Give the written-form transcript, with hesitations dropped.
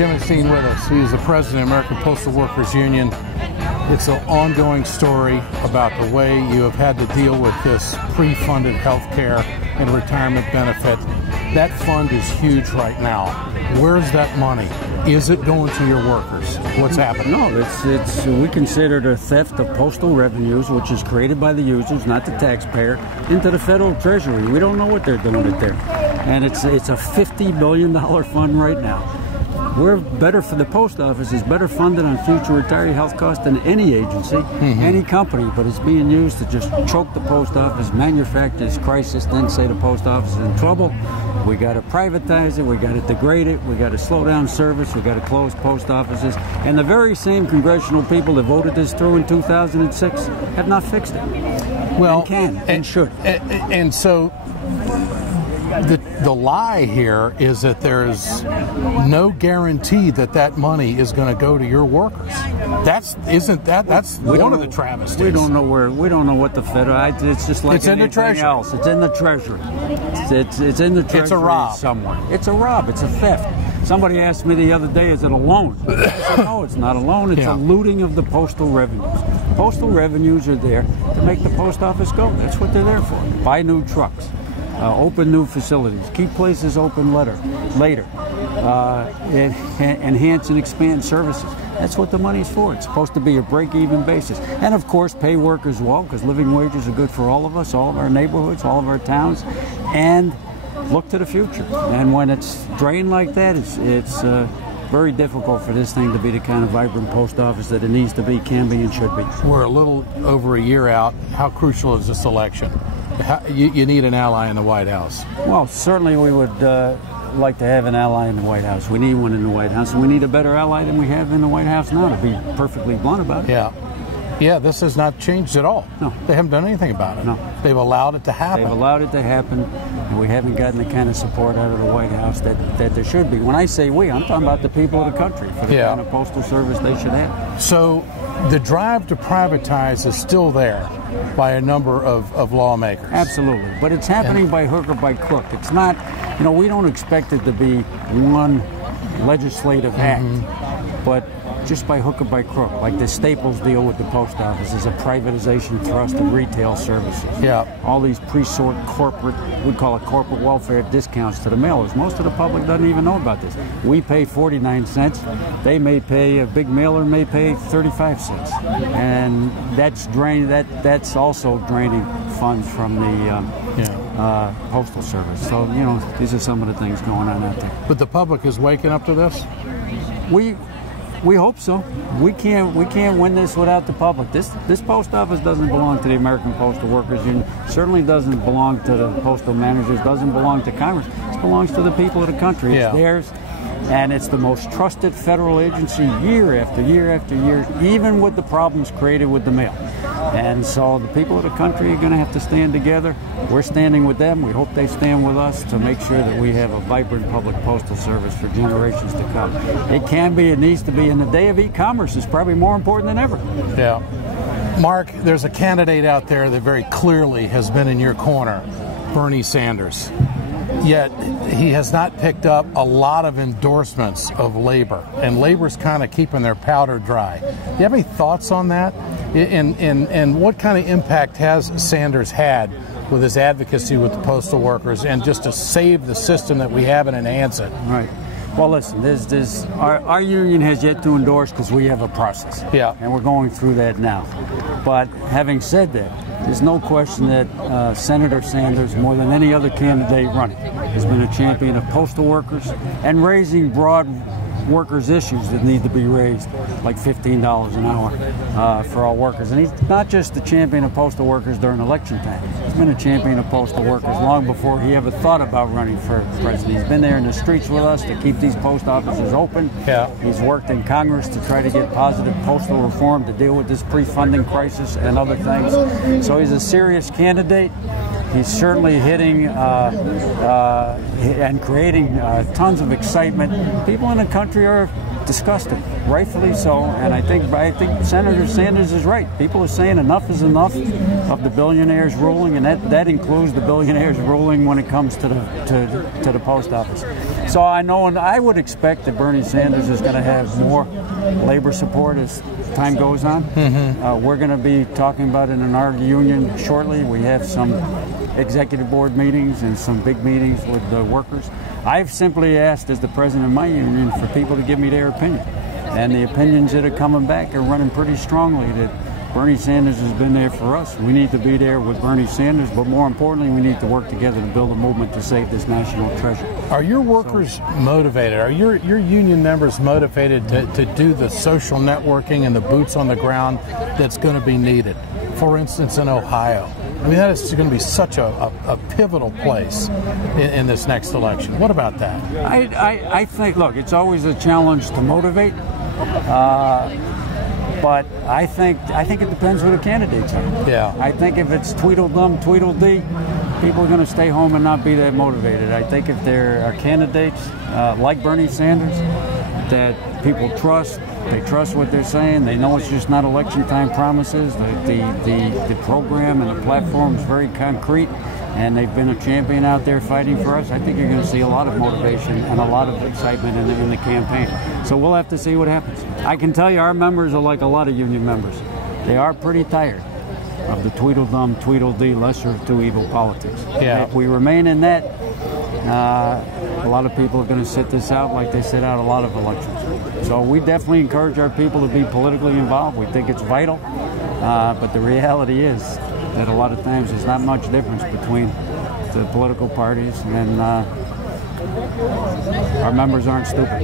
Dimondstein with us. He's the president of the American Postal Workers Union. It's an ongoing story about the way you have had to deal with this pre-funded health care and retirement benefit. That fund is huge right now. Where's that money? Is it going to your workers? What's happening? No, we consider it a theft of postal revenues, which is created by the users, not the taxpayer, into the federal treasury. We don't know what they're doing it there. And it's a $50 billion fund right now. We're better for the post office is better funded on future retiree health costs than any agency, any company, but it's being used to just choke the post office, manufacture this crisis, then say the post office is in trouble. We got to privatize it, we got to degrade it, we got to slow down service, we got to close post offices, and the very same congressional people that voted this through in 2006 have not fixed it. Well, and can and should. And so the lie here is that there's no guarantee that that money is going to go to your workers. That's one of the travesties. We don't know what the federal. It's just like it's in the treasury. Else. It's in the treasury. It's in the treasury. It's a rob somewhere. It's a rob. It's a theft. Somebody asked me the other day, "Is it a loan?" I said, "No, it's not a loan. It's a looting of the postal revenues. Postal revenues are there to make the post office go. That's what they're there for. Buy new trucks." Open new facilities, keep places open later, enhance and expand services. That's what the money's for. It's supposed to be a break-even basis. And of course, pay workers well, because living wages are good for all of us, all of our neighborhoods, all of our towns, and look to the future. And when it's drained like that, it's very difficult for this thing to be the kind of vibrant post office that it needs to be, can be, and should be. We're a little over a year out. How crucial is this election? You need an ally in the White House. Well, certainly we would like to have an ally in the White House. We need one in the White House, and we need a better ally than we have in the White House now, to be perfectly blunt about it. Yeah, this has not changed at all. No. They haven't done anything about it. No. They've allowed it to happen. They've allowed it to happen, and we haven't gotten the kind of support out of the White House that there should be. When I say we, I'm talking about the people of the country, for the kind of postal service they should have. So the drive to privatize is still there by a number of lawmakers. Absolutely. But it's happening by hook or by crook. It's not, we don't expect it to be one legislative act, but just by hook or by crook, like the Staples deal with the post office is a privatization thrust of retail services. All these pre-sort corporate, we call it corporate welfare discounts to the mailers. Most of the public doesn't even know about this. We pay 49 cents. They may pay, a big mailer may pay 35 cents. And that's that's also draining funds from the Postal Service. So, these are some of the things going on out there. But the public is waking up to this? We hope so. We can't win this without the public. This post office doesn't belong to the American Postal Workers Union. Certainly doesn't belong to the postal managers. Doesn't belong to Congress. It belongs to the people of the country. It's theirs, and it's the most trusted federal agency year after year after year, even with the problems created with the mail. And so the people of the country are going to have to stand together. We're standing with them. We hope they stand with us to make sure that we have a vibrant public postal service for generations to come. It can be, it needs to be, and the day of e-commerce is probably more important than ever. Mark, there's a candidate out there that very clearly has been in your corner, Bernie Sanders. Yet he has not picked up a lot of endorsements of labor, and labor's kind of keeping their powder dry. Do you have any thoughts on that? And what kind of impact has Sanders had with his advocacy with the postal workers and just to save the system that we have and enhance it? Right. Well, listen, our union has yet to endorse because we have a process. And we're going through that now. But having said that, there's no question that Senator Sanders, more than any other candidate running, has been a champion of postal workers and raising broad workers' issues that need to be raised, like $15 an hour for all workers. And he's not just the champion of postal workers during election time. He's been a champion of postal workers long before he ever thought about running for president. He's been there in the streets with us to keep these post offices open. He's worked in Congress to try to get positive postal reform to deal with this pre-funding crisis and other things. So he's a serious candidate. He's certainly hitting and creating tons of excitement. People in the country are disgusted, rightfully so, and I think Senator Sanders is right. People are saying enough is enough of the billionaires ruling, and that includes the billionaires ruling when it comes to the post office. So I know, and I would expect that Bernie Sanders is going to have more labor support as time goes on. We're going to be talking about it in our union shortly. We have some executive board meetings and some big meetings with the workers. I've simply asked, as the president of my union, for people to give me their opinion. And the opinions that are coming back are running pretty strongly that Bernie Sanders has been there for us. We need to be there with Bernie Sanders, but more importantly, we need to work together to build a movement to save this national treasure. Are your workers motivated? Are your union members motivated to do the social networking and the boots on the ground that's going to be needed? For instance, in Ohio. I mean, that is going to be such a pivotal place in this next election. What about that? I think, look, it's always a challenge to motivate. But I think it depends who the candidates are. Yeah. I think if it's Tweedledum, Tweedledee, people are going to stay home and not be that motivated. I think if there are candidates like Bernie Sanders that people trust, they trust what they're saying, they know it's just not election time promises, the program and the platform is very concrete, and they've been a champion out there fighting for us, I think you're going to see a lot of motivation and a lot of excitement in the campaign. So we'll have to see what happens. I can tell you our members are like a lot of union members. They are pretty tired of the Tweedledum, Tweedledee, lesser of two evil politics. Yeah. If we remain in that, a lot of people are going to sit this out like they sit out a lot of elections. So we definitely encourage our people to be politically involved. We think it's vital, but the reality is that a lot of times there's not much difference between the political parties, and our members aren't stupid.